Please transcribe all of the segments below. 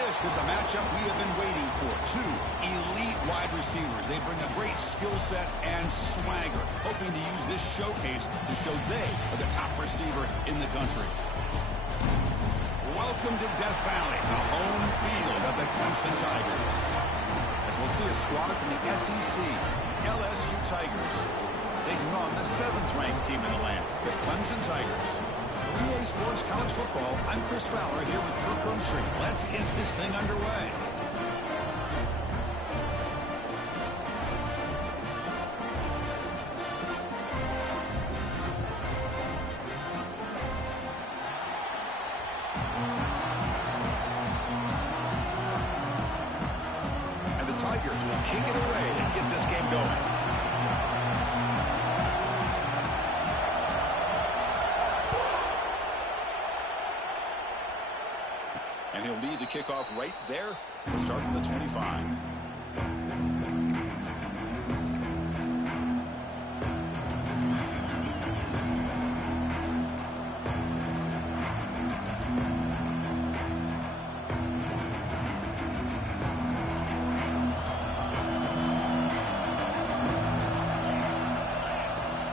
This is a matchup we have been waiting for. Two elite wide receivers. They bring a great skill set and swagger, hoping to use this showcase to show they are the top receiver in the country. Welcome to Death Valley, the home field of the Clemson Tigers. As we'll see a squad from the SEC, LSU Tigers, taking on the 7th-ranked team in the land, the Clemson Tigers. EA Sports College Football, I'm Chris Fowler here with Kirk Herbstreit. Let's get this thing underway. And the Tigers will kick it away and get this game going. And he'll lead the kickoff right there. We'll start from the 25.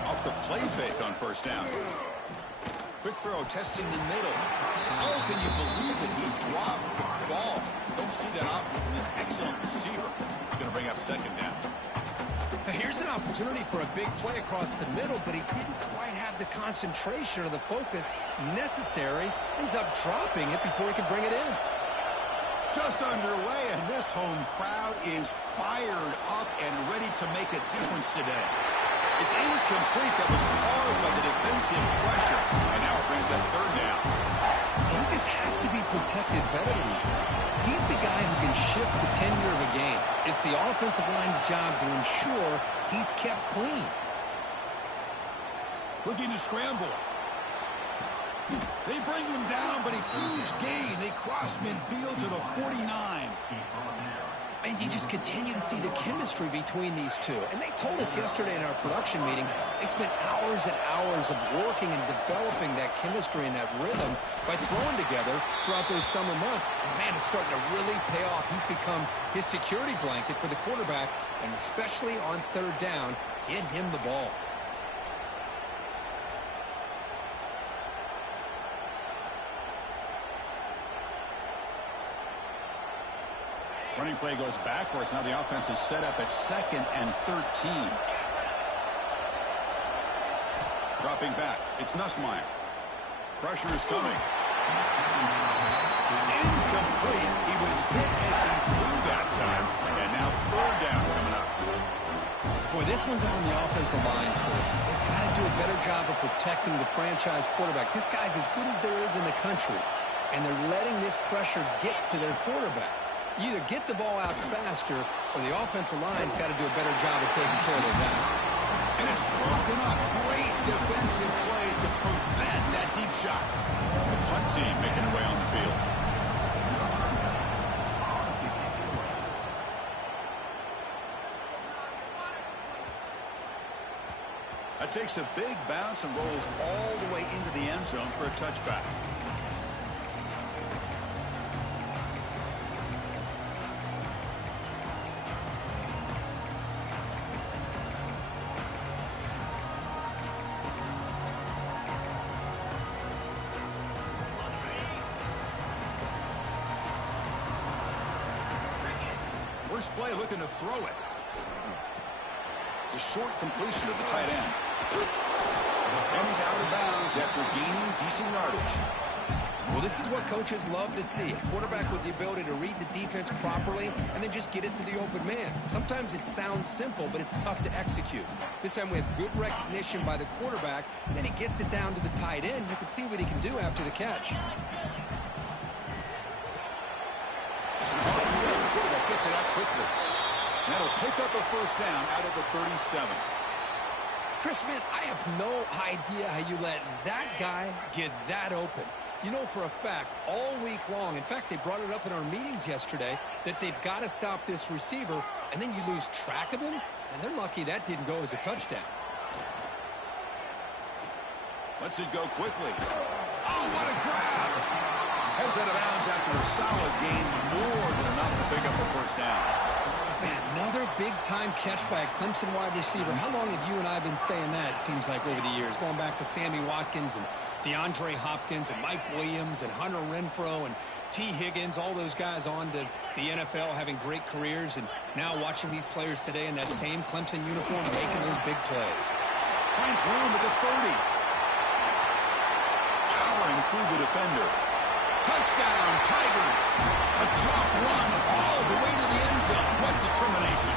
Off the play fake on first down. Quick throw, testing the middle. Oh, can you believe it? He dropped the ball. Don't see that often with this excellent receiver. He's going to bring up second down. Here's an opportunity for a big play across the middle, but he didn't quite have the concentration or the focus necessary. Ends up dropping it before he could bring it in. Just underway, and this home crowd is fired up and ready to make a difference today. It's incomplete. That was caused by the defensive pressure. And now it brings up third down. He just has to be protected better than that. He's the guy who can shift the tenure of a game. It's the offensive line's job to ensure he's kept clean. Looking to scramble. They bring him down, but a huge gain. They cross midfield to the 49. And you just continue to see the chemistry between these two. And they told us yesterday in our production meeting, they spent hours and hours of working and developing that chemistry and that rhythm by throwing together throughout those summer months. And, man, it's starting to really pay off. He's become his security blanket for the quarterback, and especially on third down, get him the ball. Running play goes backwards. Now the offense is set up at 2nd and 13. Dropping back. It's Nussmeier. Pressure is coming. It's incomplete. He was hit as he threw that time. And now third down coming up. Boy, this one's on the offensive line, Chris. They've got to do a better job of protecting the franchise quarterback. This guy's as good as there is in the country. And they're letting this pressure get to their quarterback. You either get the ball out faster, or the offensive line's got to do a better job of taking care of their guy. And it's broken up. Great defensive play to prevent that deep shot. The punt team making their way on the field. That takes a big bounce and rolls all the way into the end zone for a touchback. First play looking to throw it. It's a short completion of the tight end. And he's out of bounds after gaining decent yardage. Well, this is what coaches love to see. A quarterback with the ability to read the defense properly and then just get it to the open man. Sometimes it sounds simple, but it's tough to execute. This time we have good recognition by the quarterback. Then he gets it down to the tight end. You can see what he can do after the catch. It's an RPO. The quarterback gets it out quickly. That'll pick up a first down out of the 37. Chris, man, I have no idea how you let that guy get that open. You know for a fact, all week long, in fact, they brought it up in our meetings yesterday, that they've got to stop this receiver, and then you lose track of him, and they're lucky that didn't go as a touchdown. Lets it go quickly. Oh, what a grab! Heads out of bounds after a solid gain, more than enough to pick up a first down. Man, another big-time catch by a Clemson wide receiver. How long have you and I been saying that, it seems like, over the years? Going back to Sammy Watkins and DeAndre Hopkins and Mike Williams and Hunter Renfrow and T. Higgins, all those guys on to the NFL having great careers, and now watching these players today in that same Clemson uniform making those big plays. Finds room at the 30. Powering through the defender. Touchdown, Tigers. A tough run all the way to the end zone. What determination.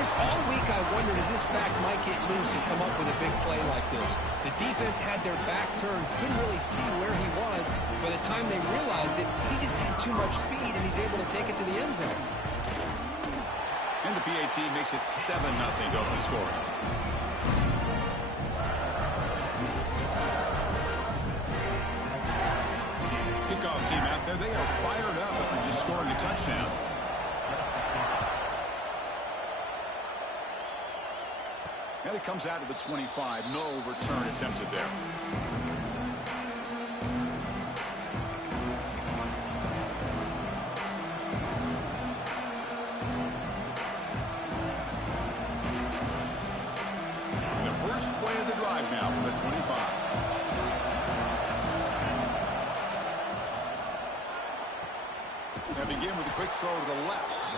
Chris, all week I wondered if this back might get loose and come up with a big play like this. The defense had their back turned, couldn't really see where he was. By the time they realized it, he just had too much speed, and he's able to take it to the end zone. And the PAT makes it 7-0 to open the score. Kickoff team out there, they are fired up after just scoring a touchdown. And it comes out to the 25. No return attempted there. And the first play of the drive now from the 25. Now begin with a quick throw to the left.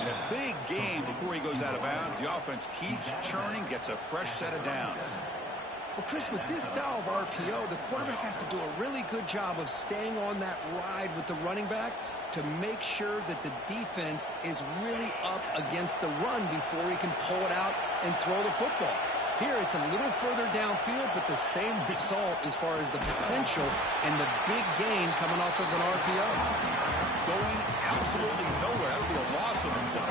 And a big gain before he goes out of bounds. The offense keeps churning, gets a fresh set of downs. Well, Chris, with this style of RPO, the quarterback has to do a really good job of staying on that ride with the running back to make sure that the defense is really up against the run before he can pull it out and throw the football. Here, it's a little further downfield, but the same result as far as the potential and the big gain coming off of an RPO. Going absolutely nowhere. That would be a loss of the play.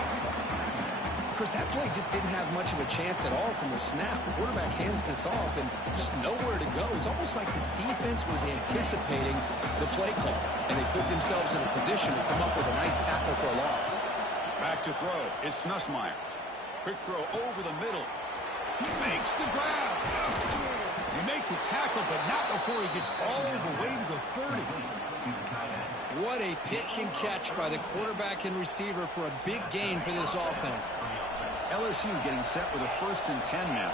Chris, that play just didn't have much of a chance at all from the snap. The quarterback hands this off and just nowhere to go. It's almost like the defense was anticipating the play call, and they put themselves in a position to come up with a nice tackle for a loss. Back to throw. It's Nussmeier. Quick throw over the middle. He makes the grab. He make the tackle, but not before he gets all the way to the 30. What a pitch and catch by the quarterback and receiver for a big gain for this offense. LSU getting set with a 1st and 10 now.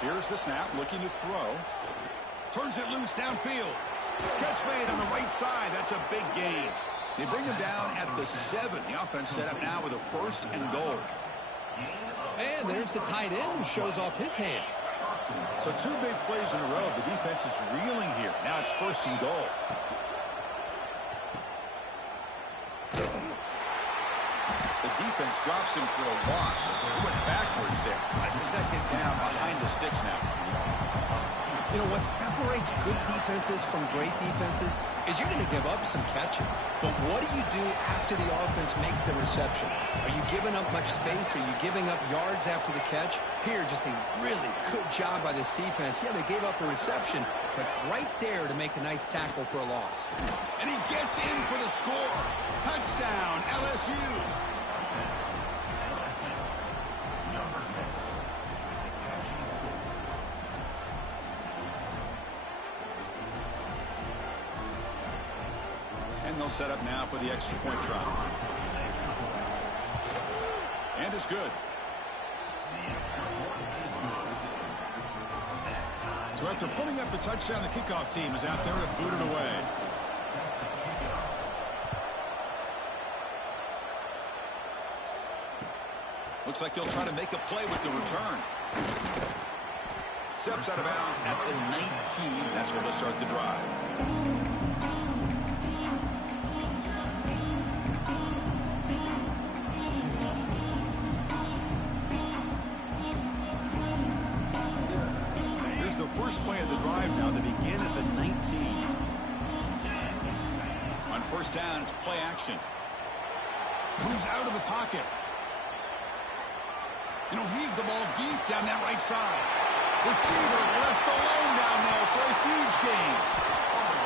Here's the snap, looking to throw. Turns it loose downfield. Catch made on the right side. That's a big gain. They bring him down at the 7. The offense set up now with a 1st and goal. And there's the tight end who shows off his hands. So 2 big plays in a row. The defense is reeling here. Now it's 1st and goal. The defense drops him for a loss. He went backwards there. A 2nd down behind the sticks now. You know, what separates good defenses from great defenses is you're going to give up some catches. But what do you do after the offense makes the reception? Are you giving up much space? Are you giving up yards after the catch? Here, just a really good job by this defense. Yeah, they gave up a reception, but right there to make a nice tackle for a loss. And he gets in for the score. Touchdown, LSU. And they'll set up now for the extra point try. And it's good. So after putting up a touchdown, the kickoff team is out there to boot it away. Looks like he'll try to make a play with the return. Steps out of bounds at the 19. That's where they'll start the drive. Here's the first play of the drive now. They begin at the 19. On 1st down, it's play action. Moves out of the pocket. And he'll heave the ball deep down that right side. Receiver left alone down there for a huge gain.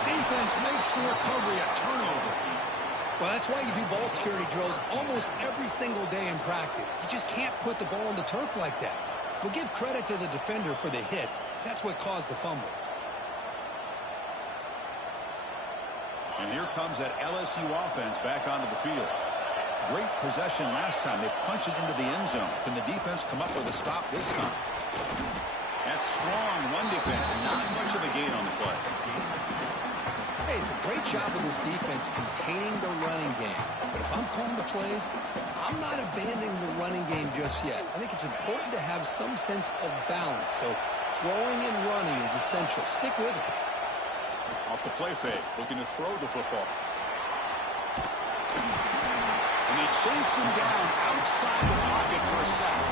Defense makes the recovery a turnover. Well, that's why you do ball security drills almost every single day in practice. You just can't put the ball on the turf like that. But give credit to the defender for the hit, because that's what caused the fumble. And here comes that LSU offense back onto the field. Great possession last time. They punched it into the end zone. Can the defense come up with a stop this time? That's strong run defense. Not much of a gain on the play. Hey, it's a great job of this defense containing the running game. But if I'm calling the plays, I'm not abandoning the running game just yet. I think it's important to have some sense of balance. So throwing and running is essential. Stick with it. Off the play fake, looking to throw the football. And they chase him down outside the pocket for a sack.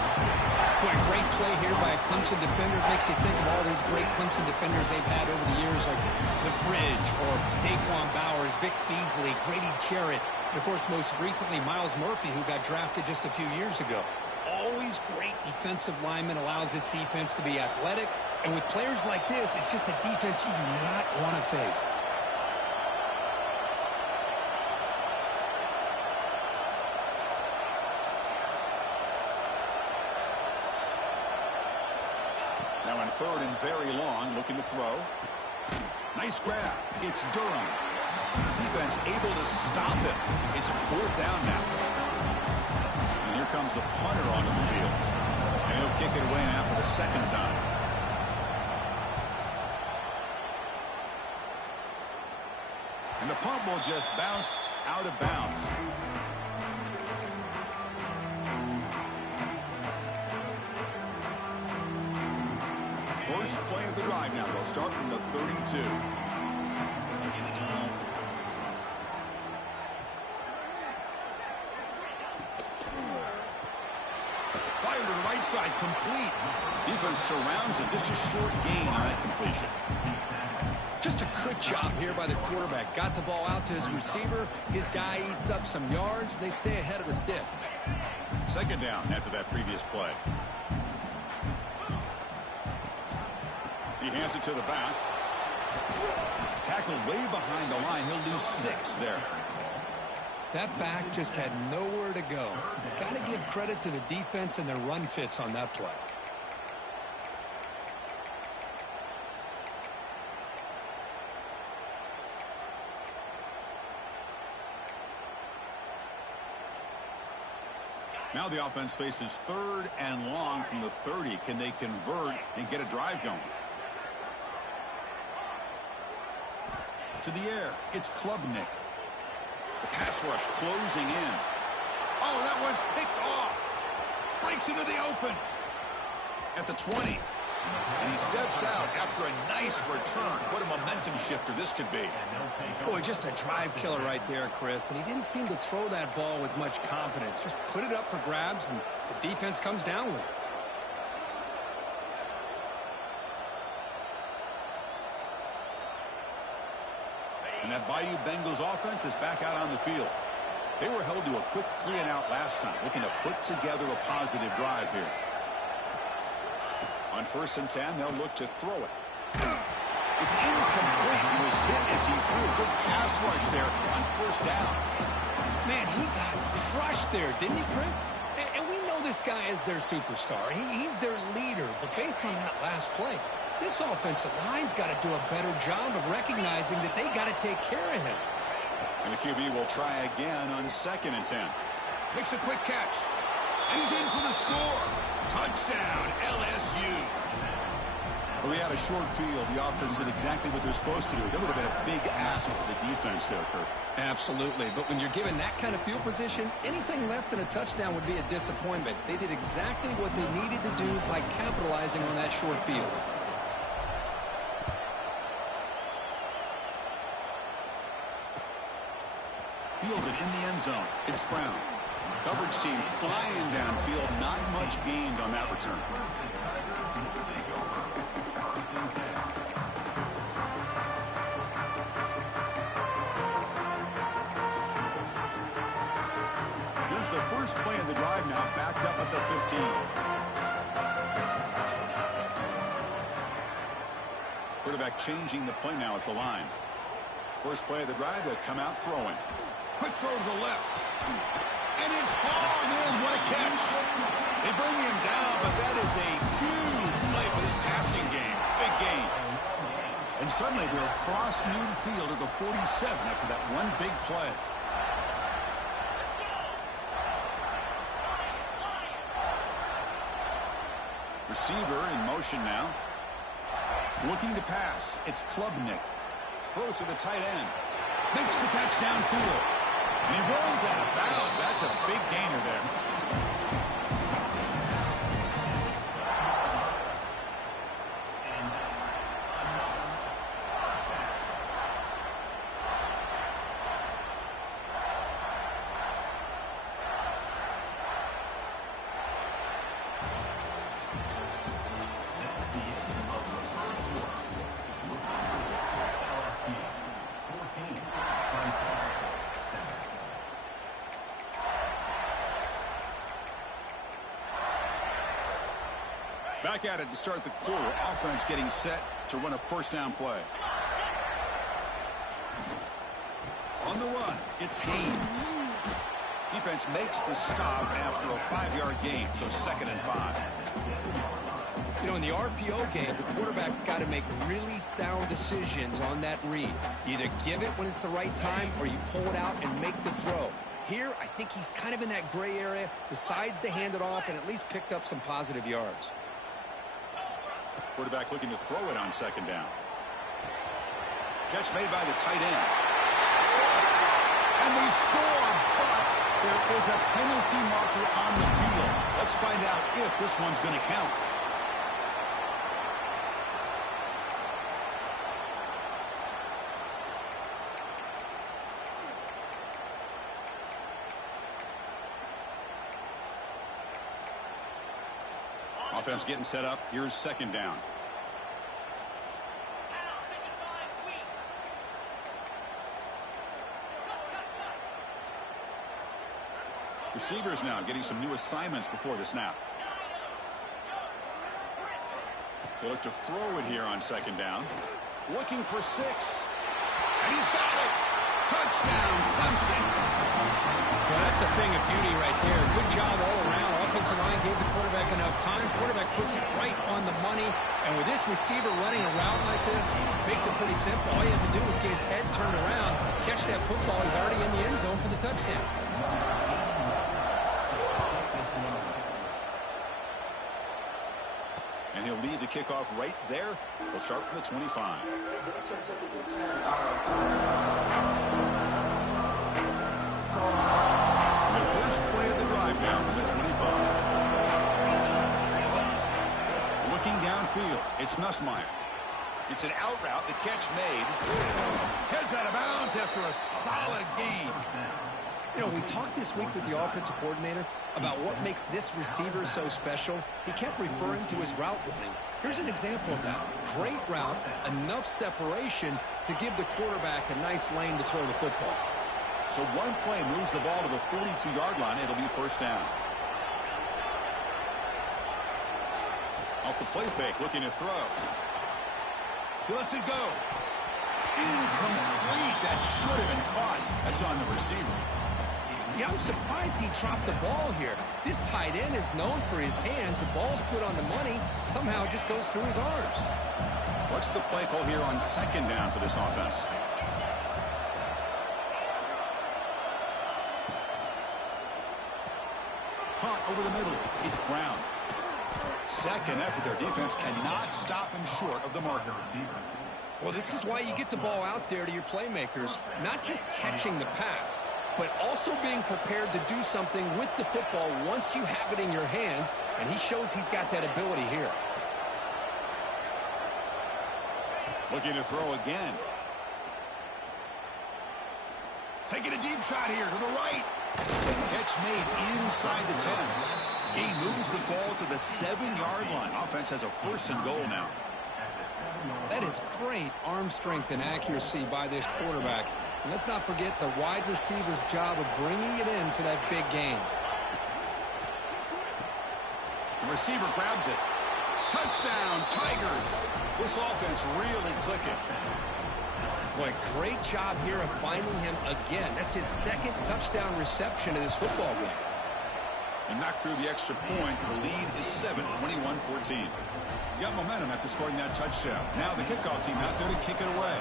Boy, great play here by a Clemson defender. It makes you think of all these great Clemson defenders they've had over the years, like the Fridge or Daquan Bowers, Vic Beasley, Grady Jarrett, and, of course, most recently, Miles Murphy, who got drafted just a few years ago. Always great defensive lineman, allows this defense to be athletic. And with players like this, it's just a defense you do not want to face. Now in third and very long, looking to throw. Nice grab. It's Durham. Defense able to stop it. It's fourth down now. And here comes the punter onto the field. And he'll kick it away now for the second time. And the punt will just bounce out of bounds. First play of the drive now. They'll start from the 32. Fire to the right side, complete. Defense surrounds it. Just a short gain on that completion. Just a good job here by the quarterback. Got the ball out to his receiver. His guy eats up some yards. They stay ahead of the sticks. Second down after that previous play. He hands it to the back. Tackled way behind the line. He'll lose 6 there. That back just had nowhere to go. Got to give credit to the defense and their run fits on that play. Now the offense faces third and long from the 30. Can they convert and get a drive going? To the air, it's Klubnik. The pass rush closing in. Oh, that one's picked off. Breaks into the open. At the 20. And he steps out after a nice return. What a momentum shifter this could be. Boy, just a drive killer right there, Chris. And he didn't seem to throw that ball with much confidence. Just put it up for grabs, and the defense comes down with it. And that Bayou Bengals offense is back out on the field. They were held to a quick 3-and-out last time, looking to put together a positive drive here. On 1st and 10, they'll look to throw it. It's incomplete. He was hit as he threw a good pass rush there on 1st down. Man, he got crushed there, didn't he, Chris? And we know this guy is their superstar. He's their leader. But based on that last play, this offensive line's got to do a better job of recognizing that they got to take care of him. And the QB will try again on 2nd and 10. Makes a quick catch. And he's in for the score. Touchdown, LSU. Well, we had a short field. The offense did exactly what they're supposed to do. That would have been a big ask for the defense there, Kurt. Absolutely. But when you're given that kind of field position, anything less than a touchdown would be a disappointment. They did exactly what they needed to do by capitalizing on that short field. Fielded in the end zone. It's Brown. Coverage team flying downfield. Not much gained on that return. Here's the first play of the drive now, backed up at the 15. Quarterback changing the play now at the line. First play of the drive, they'll come out throwing. Quick throw to the left. And it's hauled in. What a catch. They bring him down, but that is a huge play for this passing game. Big gain. And suddenly they're across midfield at the 47 after that one big play. Receiver in motion now. Looking to pass. It's Klubnik. Throws to the tight end. Makes the catch downfield. And he runs out of bounds. That's a big gainer there. Back at it to start the quarter. Offense getting set to run a first down play. On the run, it's Haynes. Defense makes the stop after a 5-yard gain, so 2nd and 5. You know, in the RPO game, the quarterback's got to make really sound decisions on that read. You either give it when it's the right time or you pull it out and make the throw. Here, I think he's kind of in that gray area, decides to hand it off, and at least picked up some positive yards. Quarterback looking to throw it on 2nd down. Catch made by the tight end. And they score, but there is a penalty marker on the field. Let's find out if this one's going to count. Offense getting set up. Here's 2nd down. Receivers now getting some new assignments before the snap. They look to throw it here on 2nd down. Looking for 6. And he's got it. Touchdown, Clemson. Well, that's a thing of beauty right there. Good job all around. Offensive line gave the quarterback enough time. Quarterback puts it right on the money. And with this receiver running a route like this, makes it pretty simple. All you have to do is get his head turned around, catch that football. He's already in the end zone for the touchdown. And he'll lead the kickoff right there. He'll start from the 25. The first play of the drive now from the 25. Looking downfield, it's Nussmeier. It's an out route, the catch made. Heads out of bounds after a solid gain. You know, we talked this week with the offensive coordinator about what makes this receiver so special. He kept referring to his route running. Here's an example of that. Great route, enough separation to give the quarterback a nice lane to throw the football. So one play moves the ball to the 42-yard line. It'll be first down. Off the play fake, looking to throw. He lets it go. Incomplete. That should have been caught. That's on the receiver. Yeah, I'm surprised he dropped the ball here. This tight end is known for his hands. The ball's put on the money. Somehow it just goes through his arms. What's the play call here on 2nd down for this offense? Punt over the middle. It's Brown. Second effort. Their defense cannot stop him short of the marker. Well, this is why you get the ball out there to your playmakers. Not just catching the pass, but also being prepared to do something with the football once you have it in your hands, and he shows he's got that ability here. Looking to throw again. Taking a deep shot here to the right. Catch made inside the 10. He moves the ball to the 7-yard line. Offense has a 1st and goal now. That is great arm strength and accuracy by this quarterback. And let's not forget the wide receiver's job of bringing it in for that big gain. The receiver grabs it. Touchdown, Tigers. This offense really clicking. Boy, great job here of finding him again. That's his 2nd touchdown reception in this football game. And knocked through the extra point. The lead is 7, 21-14. got momentum after scoring that touchdown. Now the kickoff team out there to kick it away.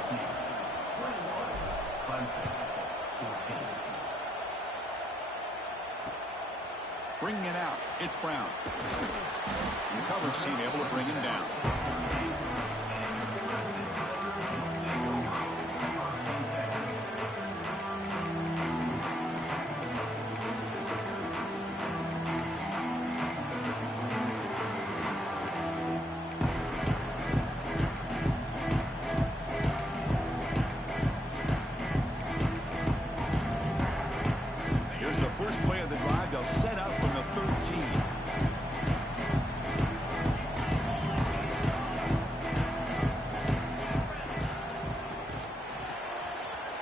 Bringing it out, it's Brown. And the coverage team able to bring him down. Here's the first play of the drive. They'll set up from the 13.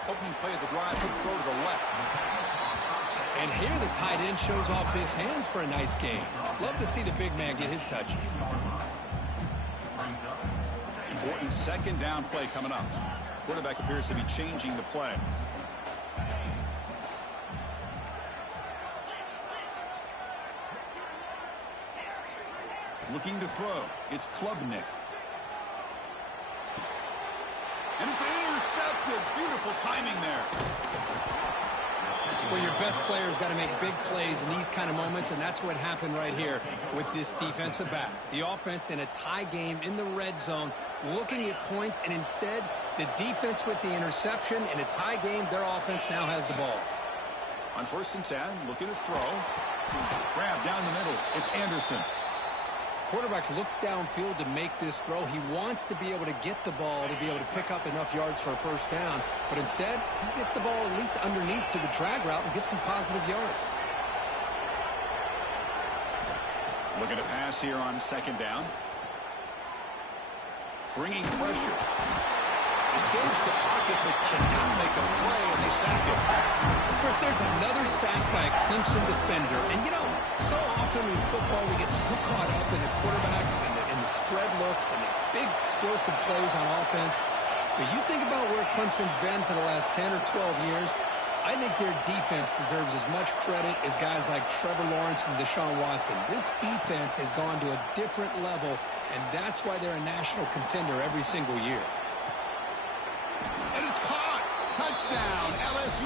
Opening play of the drive, quick throw to the left. And here the tight end shows off his hands for a nice game. Love to see the big man get his touches. Important second down play coming up. Quarterback appears to be changing the play. Looking to throw. It's Klubnik. And it's intercepted. Beautiful timing there. Well, your best player's got to make big plays in these kind of moments, and that's what happened right here with this defensive back. The offense in a tie game in the red zone, looking at points, and instead, the defense with the interception. In a tie game, their offense now has the ball. On 1st and 10, looking to throw. Grab down the middle. It's Anderson. Quarterback looks downfield to make this throw. He wants to be able to get the ball to be able to pick up enough yards for a first down. But instead, he gets the ball at least underneath to the drag route and gets some positive yards. Looking to pass here on 2nd down. Bringing pressure. Escapes the pocket but cannot make a play, and they sack him. Chris, there's another sack by a Clemson defender. And, you know, so often in football we get so caught up in the quarterbacks and the spread looks and the big explosive plays on offense. But you think about where Clemson's been for the last 10 or 12 years, I think their defense deserves as much credit as guys like Trevor Lawrence and Deshaun Watson. This defense has gone to a different level, and that's why they're a national contender every single year. And it's caught. Touchdown, LSU.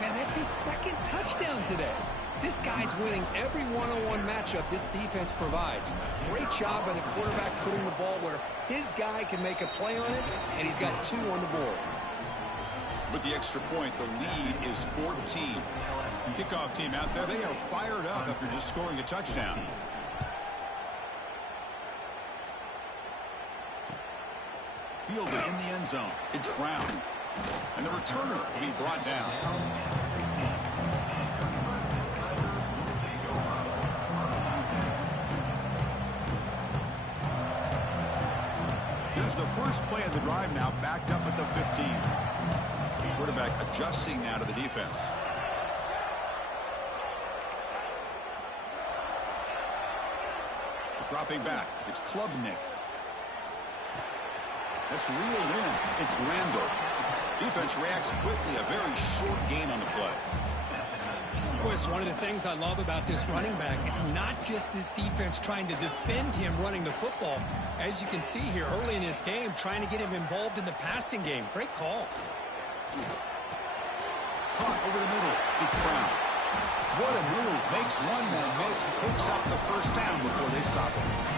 Man, that's his 2nd touchdown today. This guy's winning every one-on-one matchup this defense provides. Great job by the quarterback putting the ball where his guy can make a play on it, and he's got 2 on the board. With the extra point, the lead is 14. Kickoff team out there, they are fired up after just scoring a touchdown. Fielded in the end zone. It's Brown. And the returner will be brought down. Here's the first play of the drive now, backed up at the 15. Quarterback adjusting now to the defense. Dropping back. It's Klubnik. That's reeled in. It's Randall. Defense reacts quickly. A very short gain on the play. Of course, one of the things I love about this running back, it's not just this defense trying to defend him running the football. As you can see here early in this game, trying to get him involved in the passing game. Great call. Caught over the middle. It's Brown. What a move. Makes one man miss. Picks up the first down before they stop him.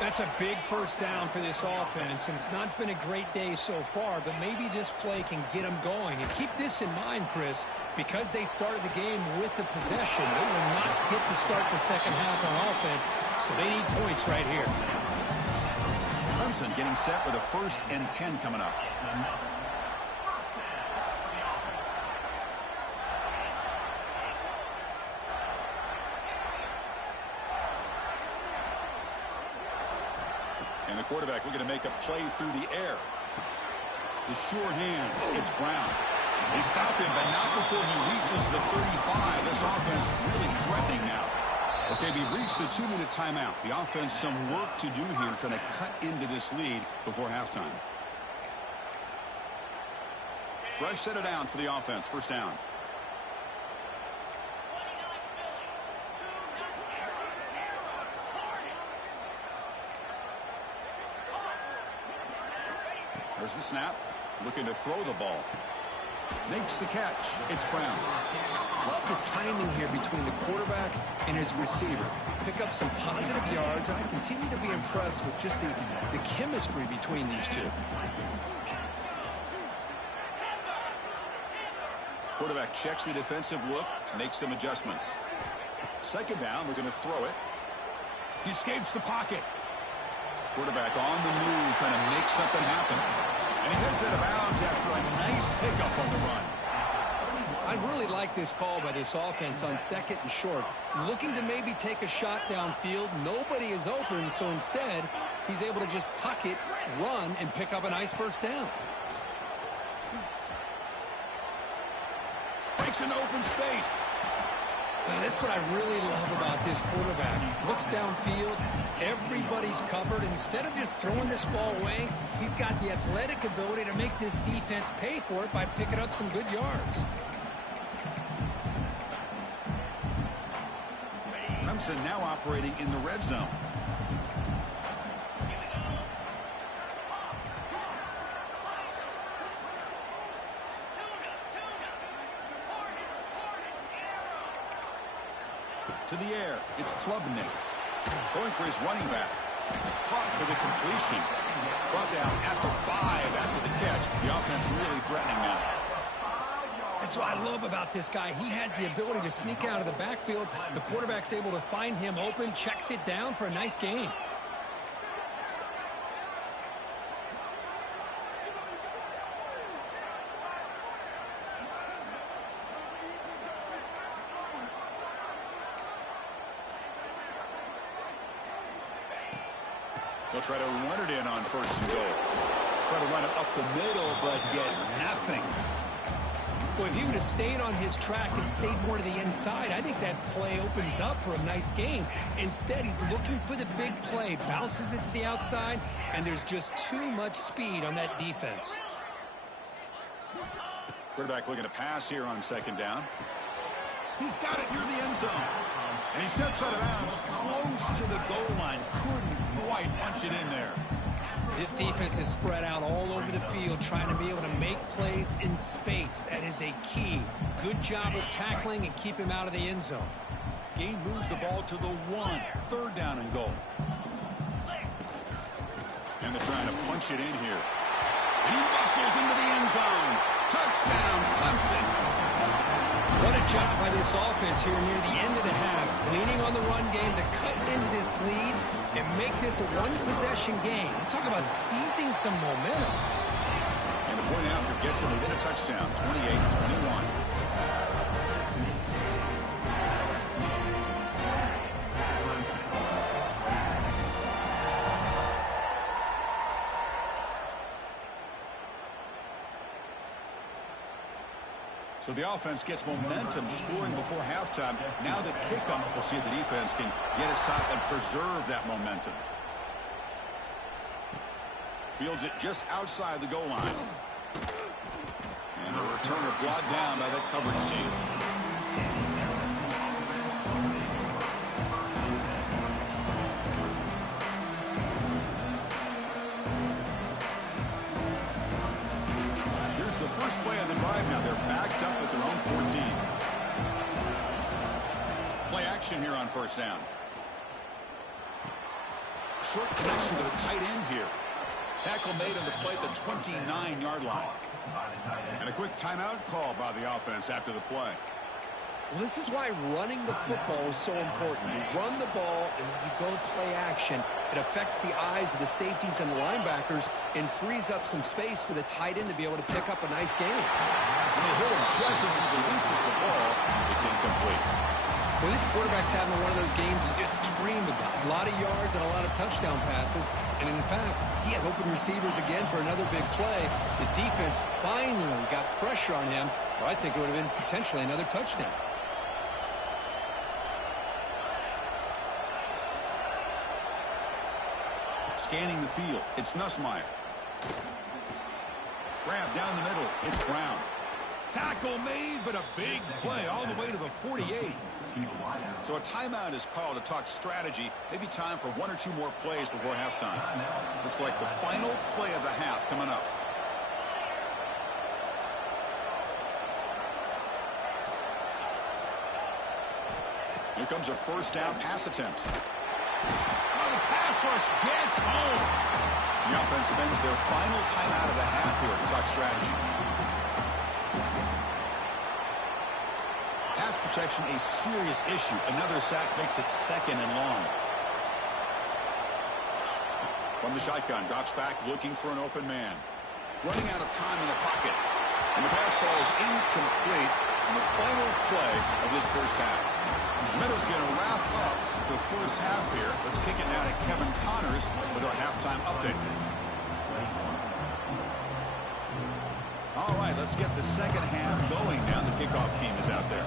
That's a big first down for this offense, and it's not been a great day so far, but maybe this play can get them going. And keep this in mind, Chris, because they started the game with the possession, they will not get to start the second half on offense, so they need points right here. Clemson getting set with a 1st and 10 coming up. And the quarterback looking to make a play through the air. The sure hands. It's Brown. They stop him, but not before he reaches the 35. This offense really threatening now. Okay, we reached the 2-minute timeout. The offense some work to do here, trying to cut into this lead before halftime. Fresh set of downs for the offense. First down. There's the snap. Looking to throw the ball. Makes the catch. It's Brown. Love the timing here between the quarterback and his receiver. Pick up some positive yards, and I continue to be impressed with just the chemistry between these two. Quarterback checks the defensive look, makes some adjustments. Second down, we're going to throw it. He escapes the pocket. Quarterback on the move, trying to make something happen. And he heads out of bounds after a nice pickup on the run. I really like this call by this offense on second and short. Looking to maybe take a shot downfield. Nobody is open, so instead, he's able to just tuck it, run, and pick up a nice first down. Breaks an open space. That's what I really love about this quarterback. Looks downfield. Everybody's covered. Instead of just throwing this ball away, he's got the athletic ability to make this defense pay for it by picking up some good yards. Clemson now operating in the red zone. To the air, it's Klubnik. Going for his running back. Caught for the completion. Brought down at the 5 after the catch. The offense really threatening now. That's what I love about this guy. He has the ability to sneak out of the backfield. The quarterback's able to find him open, checks it down for a nice gain. They'll try to run it in on first and goal. Try to run it up the middle, but get nothing. Well, if he would have stayed on his track and stayed more to the inside, I think that play opens up for a nice gain. Instead, he's looking for the big play, bounces it to the outside, and there's just too much speed on that defense. Quarterback looking to pass here on second down. He's got it near the end zone. And he steps out of bounds close to the goal line. Couldn't quite punch it in there. This defense is spread out all over the field, trying to be able to make plays in space. That is a key. Good job of tackling and keep him out of the end zone. Gain moves the ball to the 1. Third down and goal. And they're trying to punch it in here. And he muscles into the end zone. Touchdown, Clemson. What a job by this offense here near the end of the half. Leaning on the run game to cut into this lead and make this a one-possession game. Talk about seizing some momentum. And the point after gets them within a touchdown, 28-21. So the offense gets momentum, scoring before halftime. Now the kickoff, we'll see if the defense can get his top and preserve that momentum. Fields it just outside the goal line. And the returner brought down by that coverage team. Here's the first play of the drive now. They're backed up at their own 14. Play action here on first down. Short connection to the tight end here. Tackle made on the play at the 29-yard line. And a quick timeout call by the offense after the play. Well, this is why running the football is so important. You run the ball and then you go play action. It affects the eyes of the safeties and the linebackers and frees up some space for the tight end to be able to pick up a nice gain. When they hit him just as he releases the ball, it's incomplete. Well, this quarterback's having one of those games you just dream about. A lot of yards and a lot of touchdown passes. And in fact, he had open receivers again for another big play. The defense finally got pressure on him, or I think it would have been potentially another touchdown. Scanning the field, it's Nussmeier. Grab down the middle, it's Brown. Tackle made, but a big play all the way to the 48. So a timeout is called to talk strategy. Maybe time for one or two more plays before halftime. Looks like the final play of the half coming up. Here comes a first down pass attempt. Oh, the pass rush gets home. The offense spends their final timeout of the half here to talk strategy. Pass protection a serious issue. Another sack makes it 2nd and long. From the shotgun, drops back looking for an open man. Running out of time in the pocket. And the pass falls incomplete in the final play of this first half. The Meadows going to wrap up the first half here. Let's kick it now to Kevin Connors with our halftime update. All right, let's get the second half going now. The kickoff team is out there.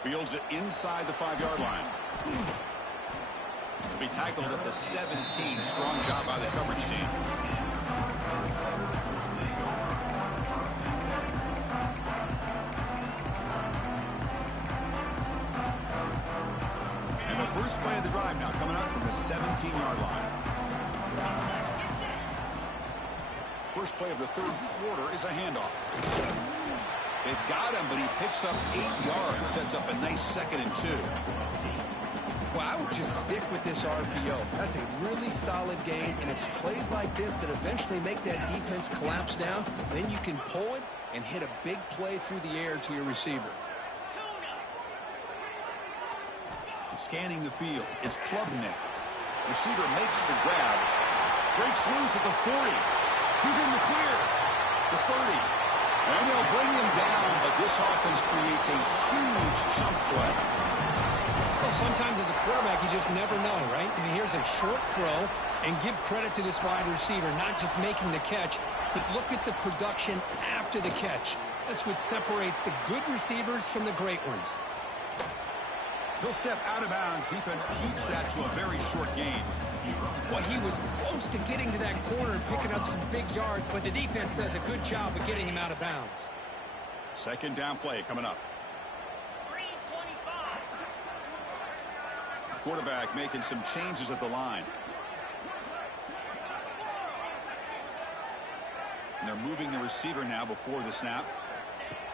Fields it inside the 5-yard line. Will be tackled at the 17. Strong job by the coverage team. And the first play of the drive now coming up from the 17-yard line. First play of the third quarter is a handoff. They've got him, but he picks up 8 yards, sets up a nice 2nd and 2. Well, I would just stick with this RPO. That's a really solid game, and it's plays like this that eventually make that defense collapse down. Then you can pull it and hit a big play through the air to your receiver. Scanning the field, it's Klubnik. Receiver makes the grab. Breaks loose at the 40. He's in the clear. The 30. And they'll bring him down, but this offense creates a huge chunk play. Well, sometimes as a quarterback, you just never know, right? I mean, here's a short throw, and give credit to this wide receiver, not just making the catch, but look at the production after the catch. That's what separates the good receivers from the great ones. He'll step out of bounds. Defense keeps that to a very short gain. Well, he was close to getting to that corner and picking up some big yards, but the defense does a good job of getting him out of bounds. Second down play coming up. Quarterback making some changes at the line. And they're moving the receiver now before the snap.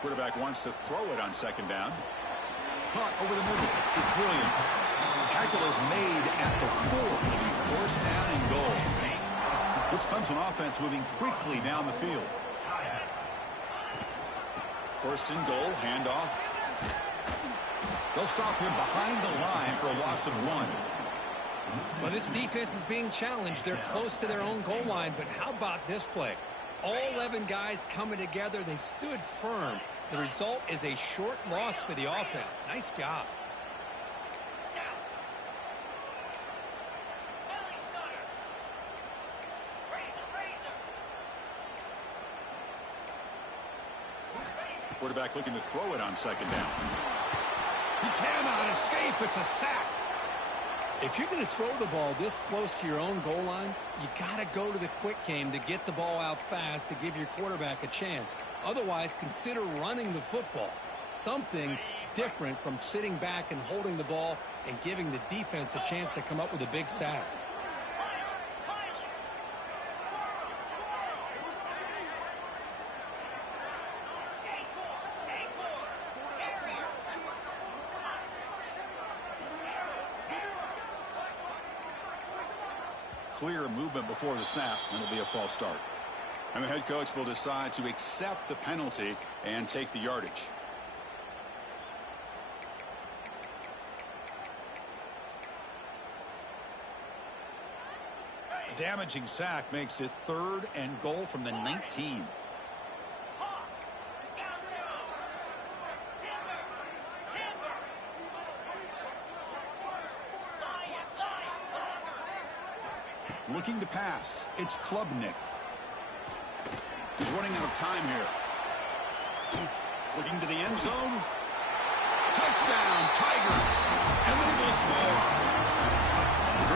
Quarterback wants to throw it on 2nd down. Caught over the middle. It's Williams. Tackle is made at the 4. It'll be first down and goal. This Clemson offense moving quickly down the field. First and goal, handoff. They'll stop him behind the line for a loss of 1. Well, this defense is being challenged. They're close to their own goal line, but how about this play? All 11 guys coming together. They stood firm. The result is a short loss for the offense. Nice job. Quarterback looking to throw it on 2nd down. He cannot escape. It's a sack. If you're going to throw the ball this close to your own goal line, you got to go to the quick game to get the ball out fast to give your quarterback a chance. Otherwise, consider running the football. Something different from sitting back and holding the ball and giving the defense a chance to come up with a big sack. Clear movement before the snap, and it'll be a false start. And the head coach will decide to accept the penalty and take the yardage. Damaging sack makes it 3rd and goal from the 19. Looking to pass. It's Klubnik. He's running out of time here. Looking to the end zone. Touchdown, Tigers. And they will score.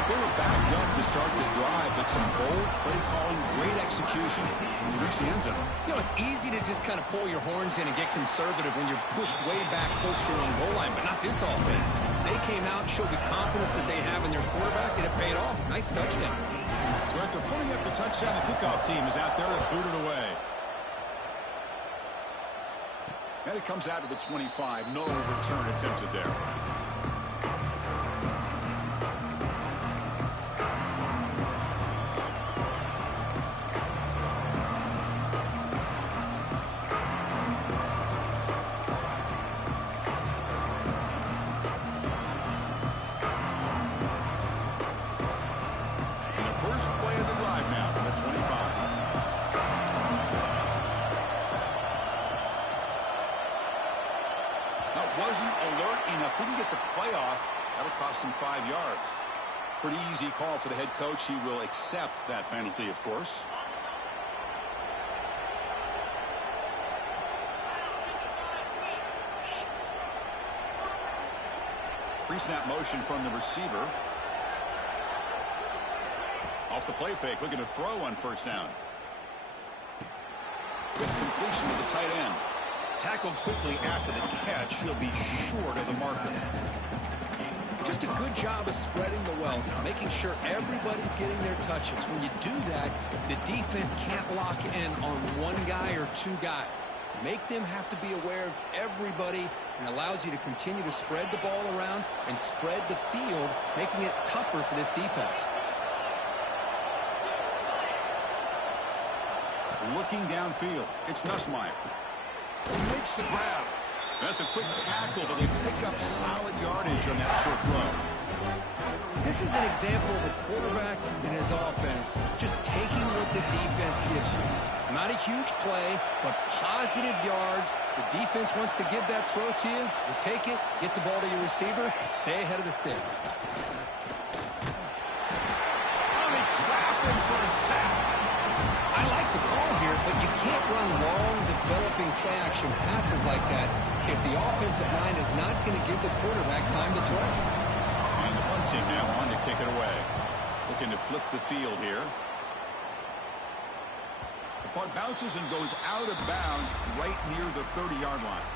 They were backed up to start the drive, but some bold play calling, great execution when you reach the end zone. You know, it's easy to just kind of pull your horns in and get conservative when you're pushed way back close to your own goal line, but not this offense. They came out and showed the confidence that they have in their quarterback, and it paid off. Nice touchdown. So after putting up the touchdown, the kickoff team is out there and booted away. And it comes out to the 25. No return attempted there. First play of the drive now from the 25. That wasn't alert enough. Didn't get the play off. That'll cost him 5 yards. Pretty easy call for the head coach. He will accept that penalty, of course. Pre-snap motion from the receiver. Off the play fake, looking to throw on first down. With completion to the tight end. Tackled quickly after the catch. He'll be short of the marker. Just a good job of spreading the wealth, making sure everybody's getting their touches. When you do that, the defense can't lock in on one guy or two guys. Make them have to be aware of everybody, and allows you to continue to spread the ball around and spread the field, making it tougher for this defense. Looking downfield, it's Nussmeier. He makes the grab. That's a quick tackle, but they pick up solid yardage on that short throw. This is an example of a quarterback in his offense just taking what the defense gives you. Not a huge play, but positive yards. The defense wants to give that throw to you. You take it, get the ball to your receiver, stay ahead of the sticks. Oh, they trap him for a sack. I like the call here, but you can't run long, developing play-action passes like that if the offensive line is not going to give the quarterback time to throw. And the punt team now on to kick it away. Looking to flip the field here. The punt bounces and goes out of bounds right near the 30-yard line.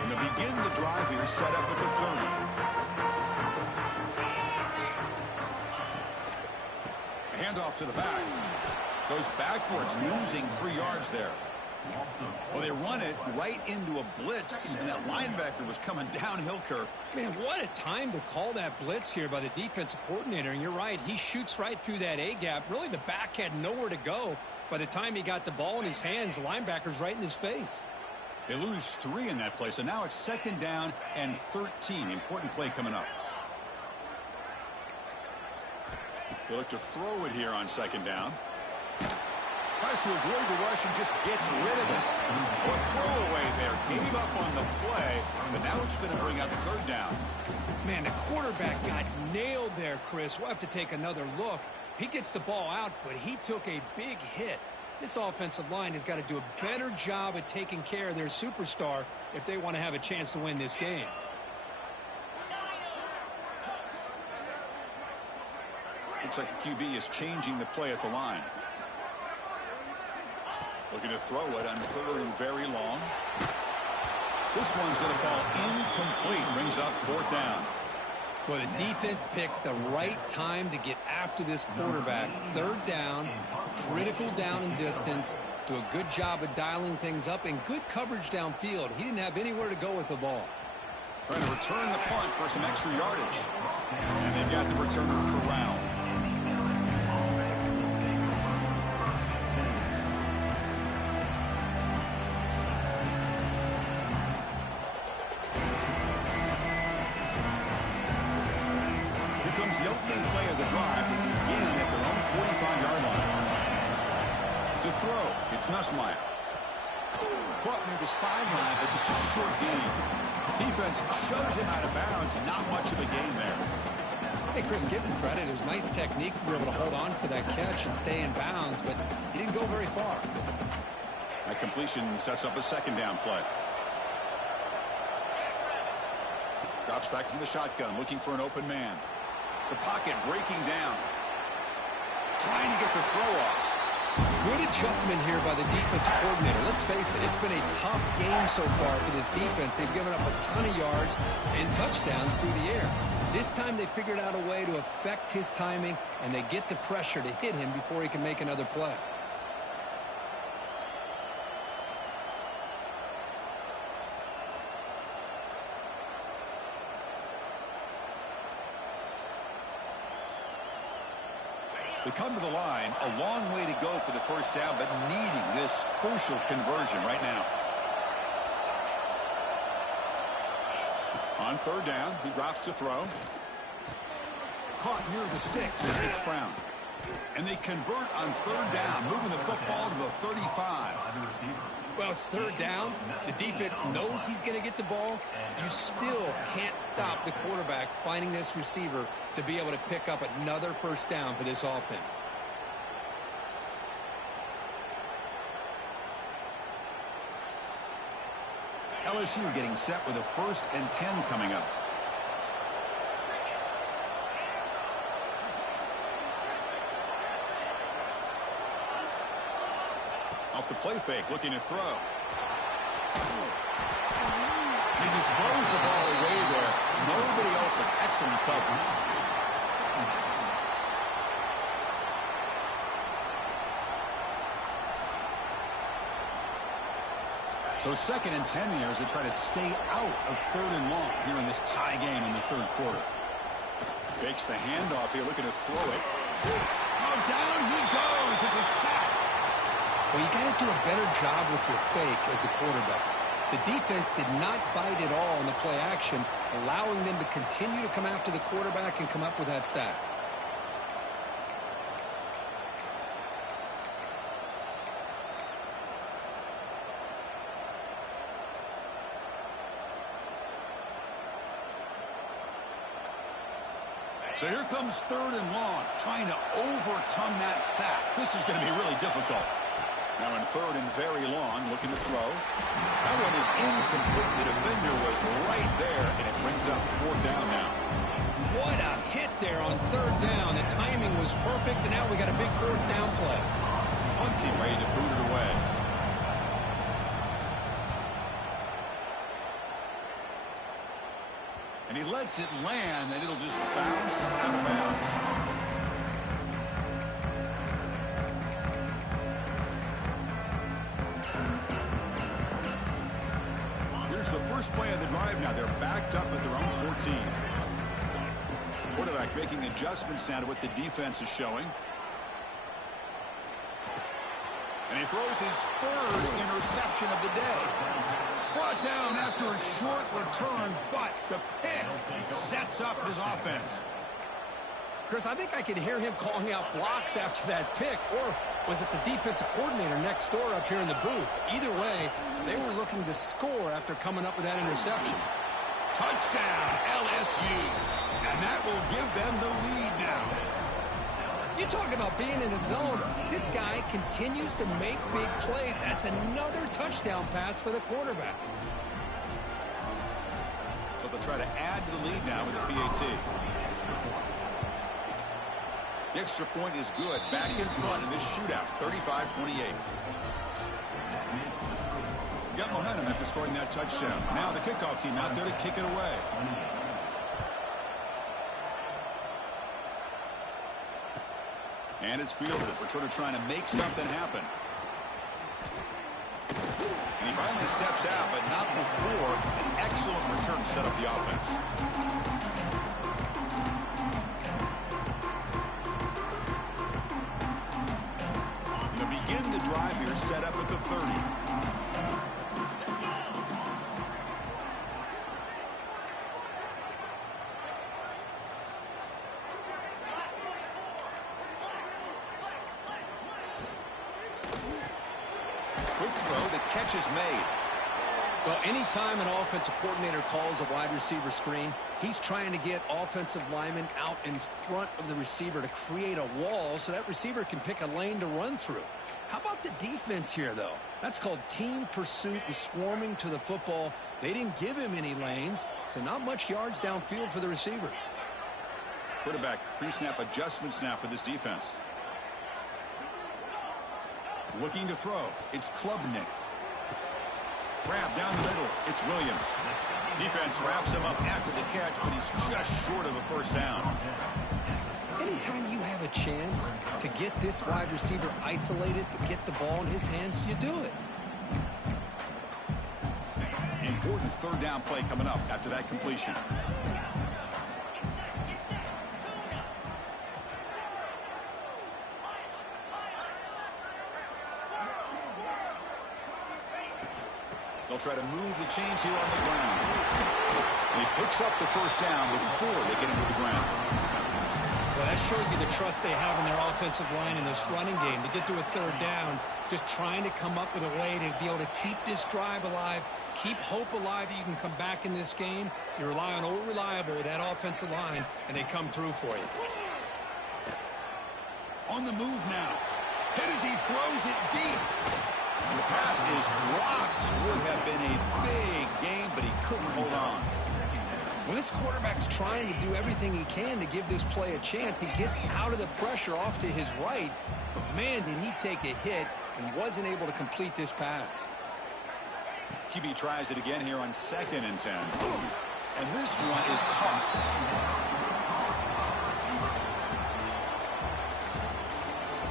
And to begin the drive here, set up at the 30. Handoff to the back. Goes backwards, losing 3 yards there. Well, they run it right into a blitz, and that linebacker was coming downhill, Kirk. Man, what a time to call that blitz here by the defensive coordinator. And you're right, he shoots right through that A-gap. Really, the back had nowhere to go. By the time he got the ball in his hands, the linebacker's right in his face. They lose 3 in that play, so now it's second down and 13. Important play coming up. They look to throw it here on second down. Tries to avoid the rush and just gets rid of it. Or throwaway there. Gave up on the play, but now it's going to bring up third down. Man, the quarterback got nailed there, Chris. We'll have to take another look. He gets the ball out, but he took a big hit. This offensive line has got to do a better job at taking care of their superstar if they want to have a chance to win this game. Looks like the QB is changing the play at the line. Looking to throw it on third and very long. This one's going to fall incomplete. Brings up fourth down. Well, the defense picks the right time to get after this quarterback. Third down, critical down and distance. Do a good job of dialing things up and good coverage downfield. He didn't have anywhere to go with the ball. Trying to return the punt for some extra yardage. And they've got the returner corralled. The opening play of the drive to begin at their own 45-yard line. To throw, it's Nussmeier. Caught near the sideline, but just a short gain. Defense shoves him out of bounds. Not much of a gain there. Hey, Chris, give him credit. It was nice technique to be able to hold on for that catch and stay in bounds, but he didn't go very far. That completion sets up a second down play. Drops back from the shotgun, looking for an open man. The pocket breaking down. Trying to get the throw off. Good adjustment here by the defensive coordinator. Let's face it, it's been a tough game so far for this defense. They've given up a ton of yards and touchdowns through the air. This time they figured out a way to affect his timing, and they get the pressure to hit him before he can make another play. They come to the line, a long way to go for the first down, but needing this crucial conversion right now. On third down, he drops to throw. Caught near the sticks. It's Brown. And they convert on third down, moving the football to the 35. Well, it's third down. The defense knows he's going to get the ball. You still can't stop the quarterback finding this receiver to be able to pick up another first down for this offense. LSU getting set with a 1st and 10 coming up. Off the play fake, looking to throw. He just blows the ball away there. Nobody open. Excellent coverage. So 2nd and 10 here as they try to stay out of 3rd and long here in this tie game in the 3rd quarter. Fakes the handoff here, looking to throw it. Oh, down he goes. It's a sack. Well, you got to do a better job with your fake as the quarterback. The defense did not bite at all in the play action, allowing them to continue to come after the quarterback and come up with that sack. So here comes 3rd and long, trying to overcome that sack. This is going to be really difficult. Now in 3rd and very long, looking to throw. That one is incomplete. The defender was right there, and it brings up 4th down now. What a hit there on 3rd down. The timing was perfect, and now we got a big 4th down play. Punty ready to boot it away. And he lets it land, and it'll just bounce out of bounds. Here's the first play of the drive now. They're backed up at their own 14. Quarterback making adjustments now to what the defense is showing. And he throws his 3rd interception of the day. Brought down after a short return, but the pick sets up his offense. Chris, I think I could hear him calling out blocks after that pick, or was it the defensive coordinator next door up here in the booth? Either way, they were looking to score after coming up with that interception. Touchdown, LSU. And that will give them the lead now. You talk about being in a zone. This guy continues to make big plays. That's another touchdown pass for the quarterback. So they'll try to add to the lead now with a PAT. The extra point is good. Back in front in this shootout, 35-28. Got momentum after scoring that touchdown. Now the kickoff team out there to kick it away. And it's fielded. Returner trying to make something happen. And he finally steps out, but not before an excellent return to set up the offense. To begin the drive here, set up at the 30. Quick throw, the catch is made. Well, anytime an offensive coordinator calls a wide receiver screen, he's trying to get offensive linemen out in front of the receiver to create a wall so that receiver can pick a lane to run through. How about the defense here, though? That's called team pursuit and swarming to the football. They didn't give him any lanes, so not much yards downfield for the receiver. Quarterback pre-snap adjustments now for this defense. Looking to throw. It's Klubnik. Grab down the middle. It's Williams. Defense wraps him up after the catch, but he's just short of a first down. Anytime you have a chance to get this wide receiver isolated, to get the ball in his hands, you do it. Important third down play coming up after that completion. try to move the chains here on the ground. And he picks up the first down before they get him to the ground. Well, that shows you the trust they have in their offensive line in this running game. To get to a third down, just trying to come up with a way to be able to keep this drive alive, keep hope alive that you can come back in this game. You rely on old reliable with that offensive line, and they come through for you. On the move now. Hit as he throws it deep. And the pass is dropped. Would have been a big game, but he couldn't hold on. Well, this quarterback's trying to do everything he can to give this play a chance. He gets out of the pressure off to his right, but man, did he take a hit and wasn't able to complete this pass. QB tries it again here on 2nd and 10. And this one is caught.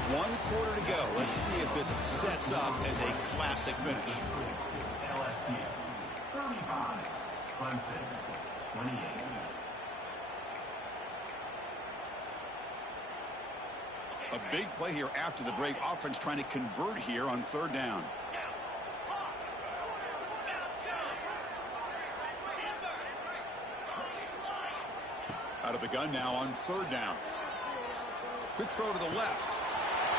1 quarter to go. Let's see if this sets up as a classic finish. LSU 35, Clemson 28. A big play here after the break. Offense trying to convert here on 3rd down. Out of the gun now on 3rd down. Quick throw to the left.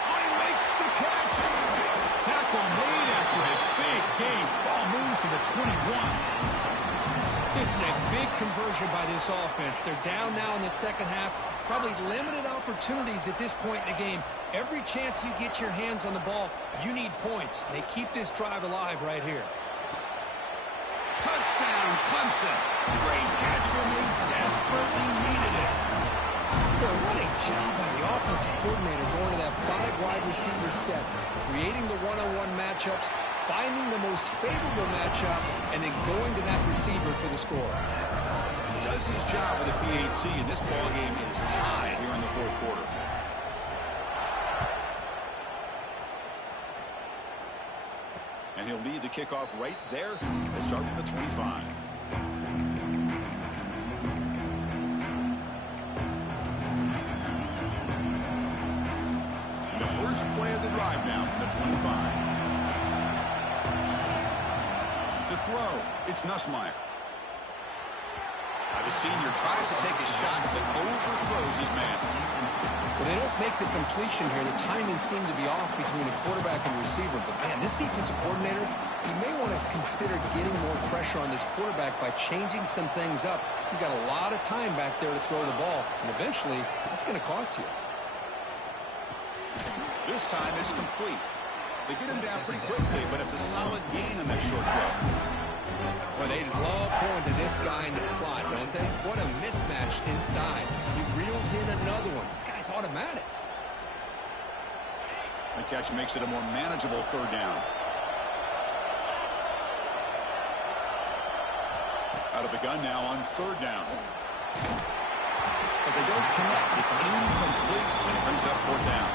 Oh, he makes the catch. Tackle made after a big gain. Ball moves to the 21. This is a big conversion by this offense. They're down now in the second half. Probably limited opportunities at this point in the game. Every chance you get your hands on the ball, you need points. They keep this drive alive right here. Touchdown, Clemson. Great catch when they desperately needed it. Well, what a job by the offensive coordinator going to that 5 wide receiver set, creating the one-on-one matchups, finding the most favorable matchup, and then going to that receiver for the score. He does his job with a PAT, and this ball game is tied here in the 4th quarter. And he'll lead the kickoff right there. They'll start from the 25. And the first play of the drive now from the 25. To throw, it's Nussmeier. The senior tries to take a shot, but overthrows his man. Well, they don't make the completion here. The timing seemed to be off between the quarterback and receiver. But, man, this defensive coordinator, he may want to consider getting more pressure on this quarterback by changing some things up. You've got a lot of time back there to throw the ball, and eventually that's going to cost you. This time it's complete. They get him down pretty quickly, but it's a solid gain on that short throw. Well, they love throwing to this guy in the slot, don't they? What a mismatch inside. He reels in another one. This guy's automatic. The catch makes it a more manageable 3rd down. Out of the gun now on 3rd down. But they don't connect. It's incomplete, and it brings up 4th down.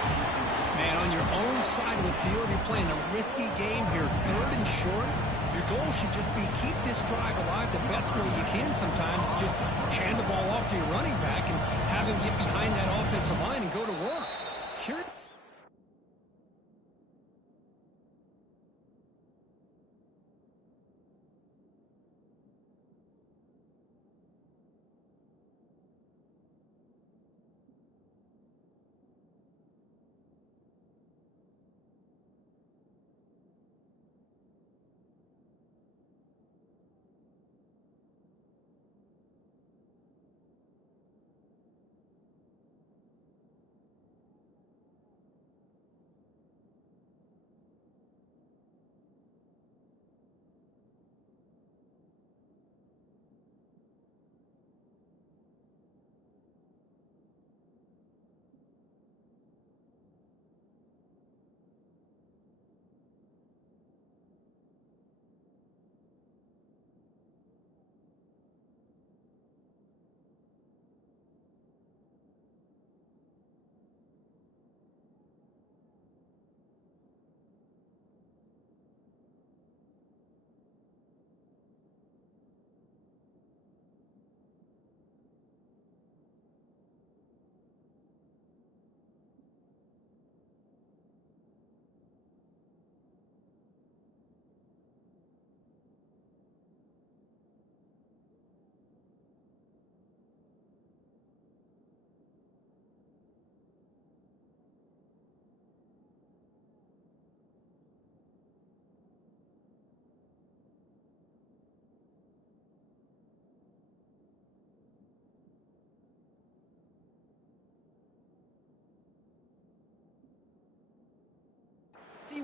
Man, on your own side of the field, you're playing a risky game here. 3rd and short. Your goal should just be keep this drive alive the best way you can sometimes. Just hand the ball off to your running back and have him get behind that offensive line and go to work. Here.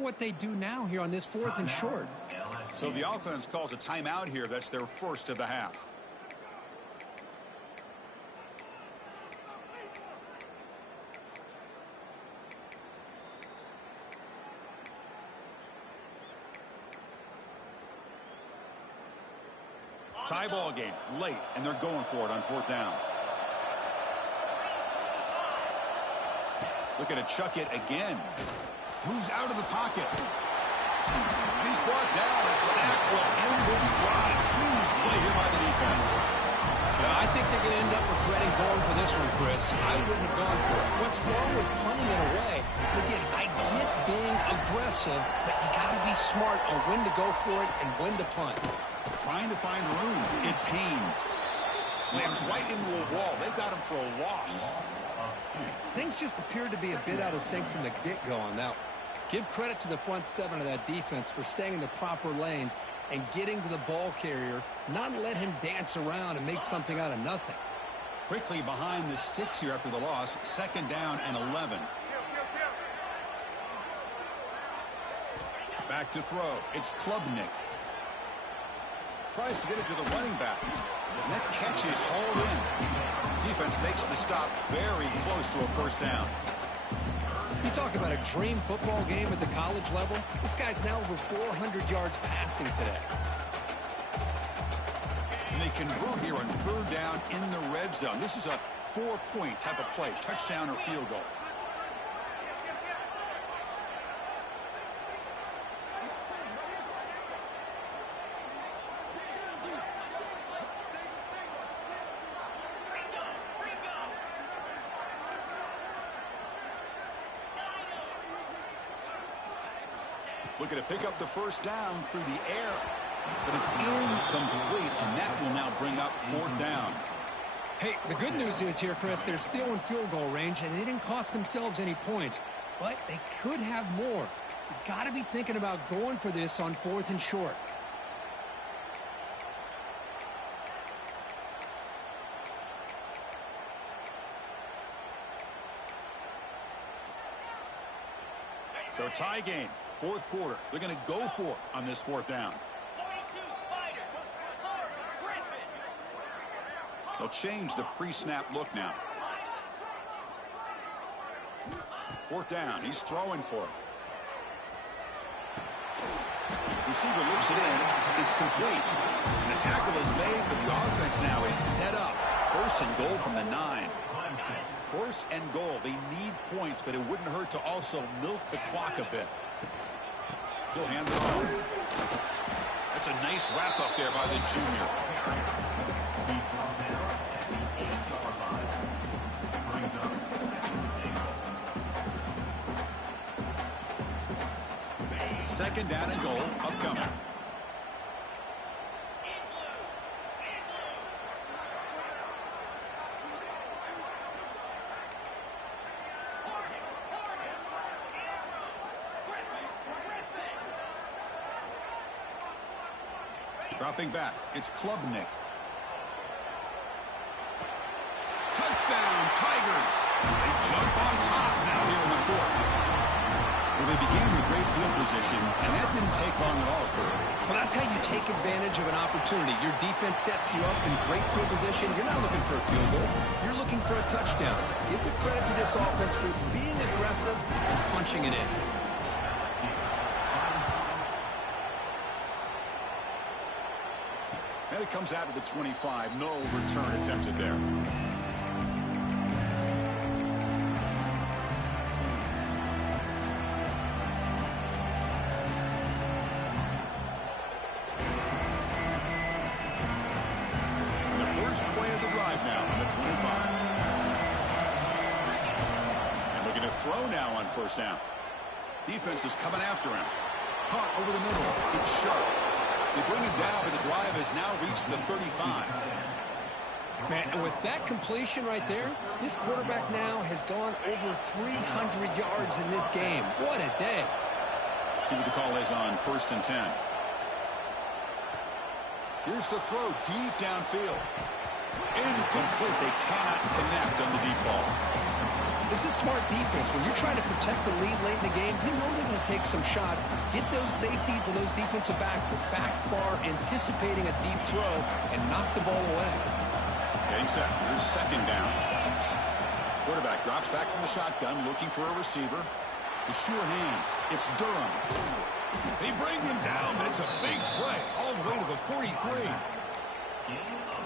what they do now here on this 4th and short. So the offense calls a timeout here. That's their first of the half. Tie ball game late, and they're going for it on 4th down. Looking to chuck it again. Moves out of the pocket. He's brought down. A sack will end this drive. Huge play here by the defense. Yeah, I think they're going to end up regretting going for this one, Chris. I wouldn't have gone for it. What's wrong with punting it away? Again, I get being aggressive, but you got to be smart on when to go for it and when to punt. Trying to find room. It's Haynes. Slams right into a wall. They've got him for a loss. Things just appeared to be a bit out of sync from the get-go on that one. Give credit to the front 7 of that defense for staying in the proper lanes and getting to the ball carrier, not let him dance around and make something out of nothing. Quickly behind the sticks here after the loss. 2nd down and 11. Back to throw. It's Klubnik. Tries to get it to the running back. And that catch is hauled in. Defense makes the stop very close to a 1st down. You talk about a dream football game at the college level. This guy's now over 400 yards passing today. And they convert here on 3rd down in the red zone. This is a 4-point type of play. Touchdown or field goal. Looking to pick up the 1st down through the air. But it's incomplete, and that will now bring up 4th down. Hey, the good news is here, Chris, they're still in field goal range, and they didn't cost themselves any points. But they could have more. You got to be thinking about going for this on 4th and short. So tie game, 4th quarter. They're going to go for it on this 4th down. They'll change the pre-snap look now. 4th down. He's throwing for it. Receiver looks it in. It's complete. And the tackle is made, but the offense now is set up. 1st and goal from the 9. 1st and goal. They need points, but it wouldn't hurt to also milk the clock a bit. He'll hand it off. That's a nice wrap up there by the junior. Second down and goal upcoming. Dropping back, it's Klubnik. Touchdown, Tigers! They jump on top now here in the 4th. Well, they began with great field position, and that didn't take long at all, Kurt. Well, that's how you take advantage of an opportunity. Your defense sets you up in great field position. You're not looking for a field goal. You're looking for a touchdown. Give the credit to this offense for being aggressive and punching it in. And it comes out of the 25. No return attempted there. And the first play of the drive now on the 25. And looking to throw now on 1st down. Defense is coming after him. Caught over the middle. It's sharp. They bring him down, but the drive has now reached the 35. Man, and with that completion right there, this quarterback now has gone over 300 yards in this game. What a day. See what the call is on 1st and 10. Here's the throw deep downfield. Incomplete. They cannot connect on the deep ball. This is smart defense. When you're trying to protect the lead late in the game, you know they're going to take some shots, get those safeties and those defensive backs back far, anticipating a deep throw, and knock the ball away. Getting set. Here's second down. Quarterback drops back from the shotgun, looking for a receiver. The sure hands. It's Durham. They bring him down, but it's a big play all the way to the 43.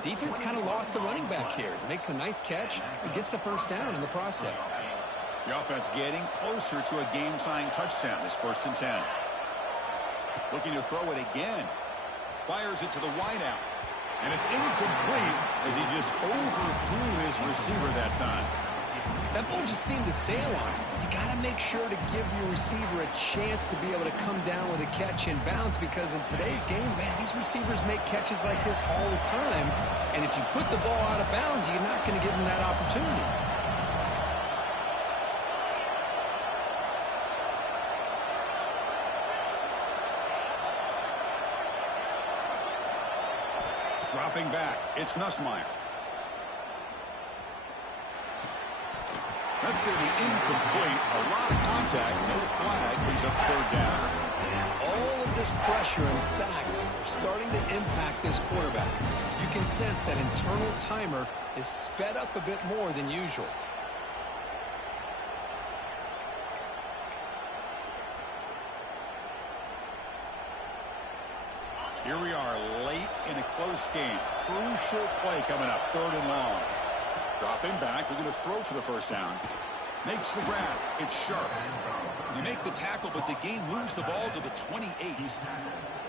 Defense kind of lost the running back here. Makes a nice catch and gets the first down in the process. The offense getting closer to a game-tying touchdown. This 1st and 10. Looking to throw it again. Fires it to the wideout. And it's incomplete as he just overthrew his receiver that time. That ball just seemed to sail on him. You got to make sure to give your receiver a chance to be able to come down with a catch and bounce, because in today's game, man, these receivers make catches like this all the time. And if you put the ball out of bounds, you're not going to give them that opportunity. Dropping back. It's Nussmeier. That's going to be incomplete. A lot of contact. No flag. Brings up 3rd down. All of this pressure and sacks are starting to impact this quarterback. You can sense that internal timer is sped up a bit more than usual. Here we are late in a close game. Crucial play coming up. 3rd and long. Dropping back. We're going to throw for the first down. Makes the grab. It's Sharp. You make the tackle, but the game moves the ball to the 28.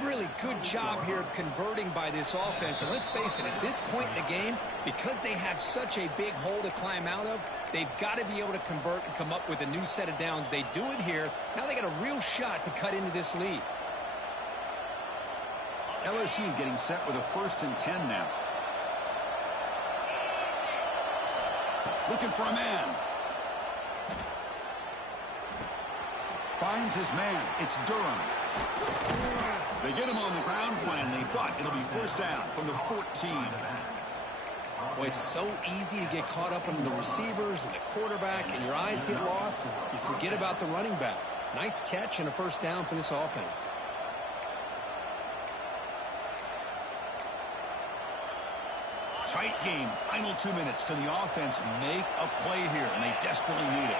Really good job here of converting by this offense. And let's face it, at this point in the game, because they have such a big hole to climb out of, they've got to be able to convert and come up with a new set of downs. They do it here. Now they got a real shot to cut into this lead. LSU getting set with a 1st and 10 now. Looking for a man. Finds his man. It's Durham. They get him on the ground finally, but it'll be 1st down from the 14. Boy, it's so easy to get caught up in the receivers and the quarterback, and your eyes get lost. You forget about the running back. Nice catch and a 1st down for this offense. Tight game. Final 2 minutes. Can the offense make a play here? And they desperately need it.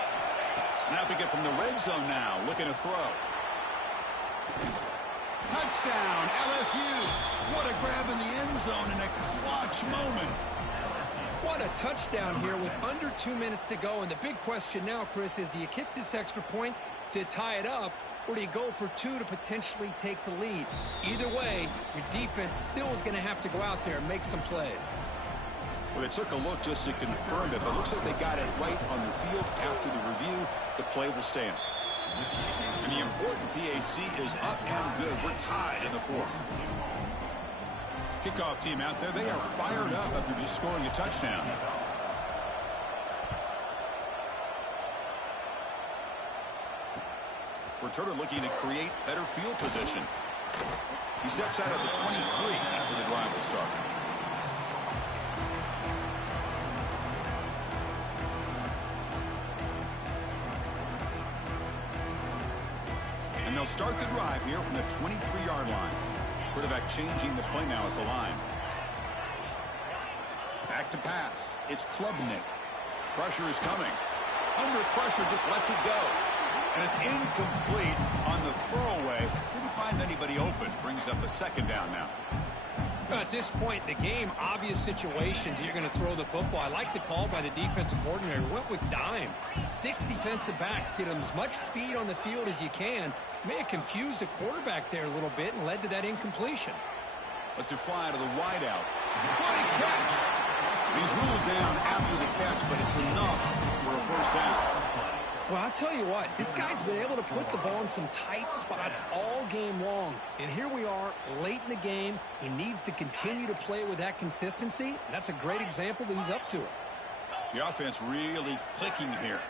Snapping it from the red zone now. Looking to throw. Touchdown, LSU. What a grab in the end zone in a clutch moment. What a touchdown here with under 2 minutes to go. And the big question now, Chris, is do you kick this extra point to tie it up, or do you go for 2 to potentially take the lead? Either way, your defense still is going to have to go out there and make some plays. Well, they took a look just to confirm it, but it looks like they got it right on the field. After the review, the play will stand. And the important PAT is up and good. We're tied in the 4th. Kickoff team out there, they are fired up after just scoring a touchdown. Returner looking to create better field position. He steps out of the 23. That's where the drive will start. And they'll start the drive here from the 23-yard line. Quarterback changing the play now at the line. Back to pass. It's Klubnik. Pressure is coming. Under pressure, just lets it go. And it's incomplete on the throwaway. Didn't find anybody open. Brings up a 2nd down now. At this point in the game, obvious situations, you're going to throw the football. I like the call by the defensive coordinator. Went with dime. 6 defensive backs. Get them as much speed on the field as you can. May have confused the quarterback there a little bit and led to that incompletion. Lets it fly to the wideout. What a catch! He's ruled down after the catch, but it's enough for a 1st down. Well, I'll tell you what, this guy's been able to put the ball in some tight spots all game long. And here we are, late in the game. He needs to continue to play with that consistency. And that's a great example that he's up to it. The offense really clicking here.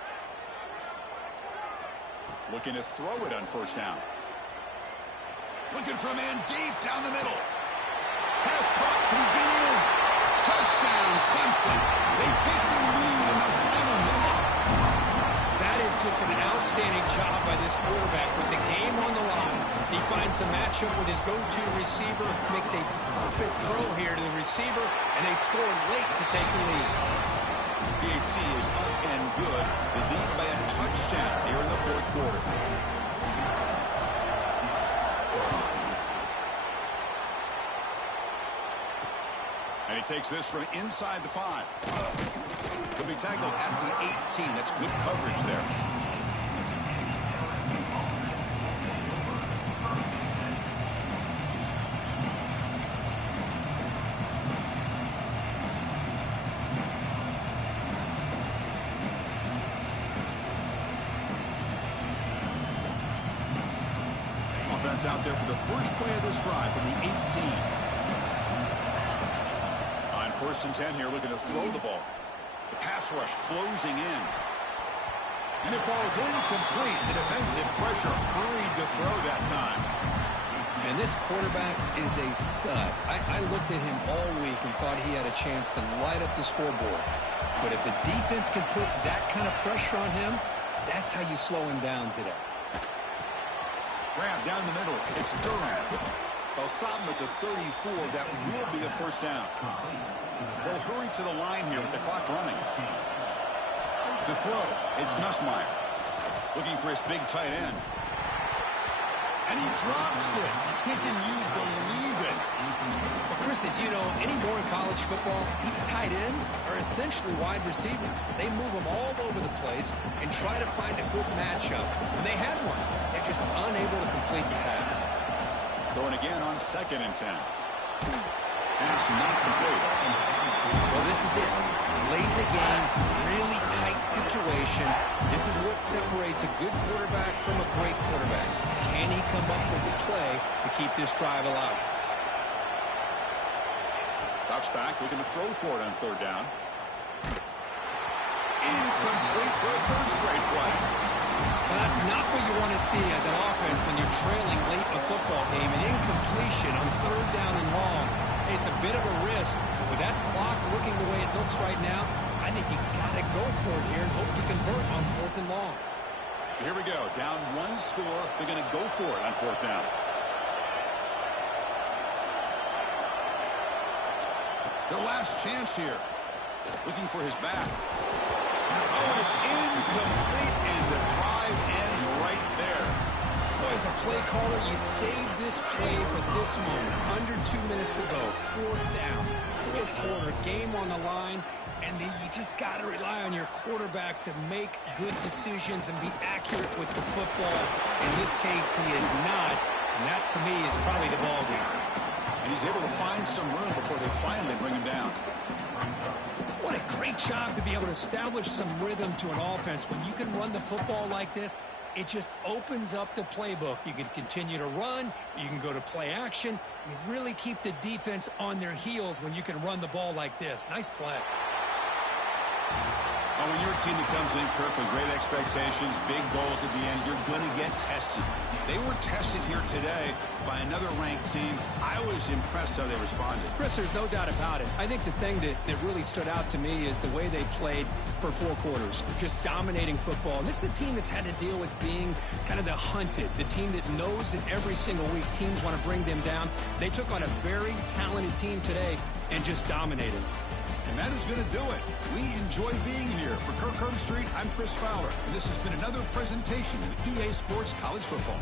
Looking to throw it on 1st down. Looking for a man deep down the middle. Pass caught. Can he get in? Touchdown, Johnson. They take the lead in the final minute. That is just an outstanding job by this quarterback with the game on the line. He finds the matchup with his go-to receiver, makes a perfect throw here to the receiver, and they score late to take the lead. PAT is up and good. They lead by a touchdown here in the fourth quarter. And he takes this from inside the 5. He'll be tackled at the 18. That's good coverage there. Offense out there for the first play of this drive from the 18. On 1st and 10 here, looking to throw the ball. The pass rush closing in. And it falls incomplete. The defensive pressure hurried to throw that time. And this quarterback is a stud. I looked at him all week and thought he had a chance to light up the scoreboard. But if the defense can put that kind of pressure on him, that's how you slow him down today. Grab down the middle. It's Durham. They'll stop him at the 34. That will be a first down. They'll hurry to the line here with the clock running. To throw, it's Nussmeier. Looking for his big tight end. And he drops it. Can you believe it? Well, Chris, as you know, anymore in college football, these tight ends are essentially wide receivers. They move them all over the place and try to find a good matchup. And they had one. They're just unable to complete the pass. Throwing again on 2nd and 10. Pass not complete. Well, this is it. Late in the game, really tight situation. This is what separates a good quarterback from a great quarterback. Can he come up with the play to keep this drive alive? Drops back, looking to throw for it on 3rd down. Incomplete for a 3rd straight play. Well, that's not what you want to see as an offense when you're trailing late in a football game. An incompletion on 3rd down and long. It's a bit of a risk. With that clock looking the way it looks right now, I think you got to go for it here and hope to convert on 4th and long. So here we go. Down 1 score. They're going to go for it on 4th down. Their last chance here. Looking for his back. Oh, and it's incomplete, and the drive ends right there. Boy, as a play caller, you save this play for this moment. Under 2 minutes to go. 4th down. 4th quarter. Game on the line. And then you just got to rely on your quarterback to make good decisions and be accurate with the football. In this case, he is not. And that, to me, is probably the ball game. And he's able to find some room before they finally bring him down. What a great job to be able to establish some rhythm to an offense. When you can run the football like this, it just opens up the playbook. You can continue to run. You can go to play action. You really keep the defense on their heels when you can run the ball like this. Nice play. Well, when you're a team that comes in, Kirk, with great expectations, big goals at the end, you're going to get tested. They were tested here today by another ranked team. I was impressed how they responded. Chris, there's no doubt about it. I think the thing that really stood out to me is the way they played for 4 quarters, just dominating football. And this is a team that's had to deal with being kind of the hunted, the team that knows that every single week teams want to bring them down. They took on a very talented team today and just dominated. And that is going to do it. We enjoy being here. For Kirk Herbstreit, I'm Chris Fowler, and this has been another presentation of EA Sports College Football.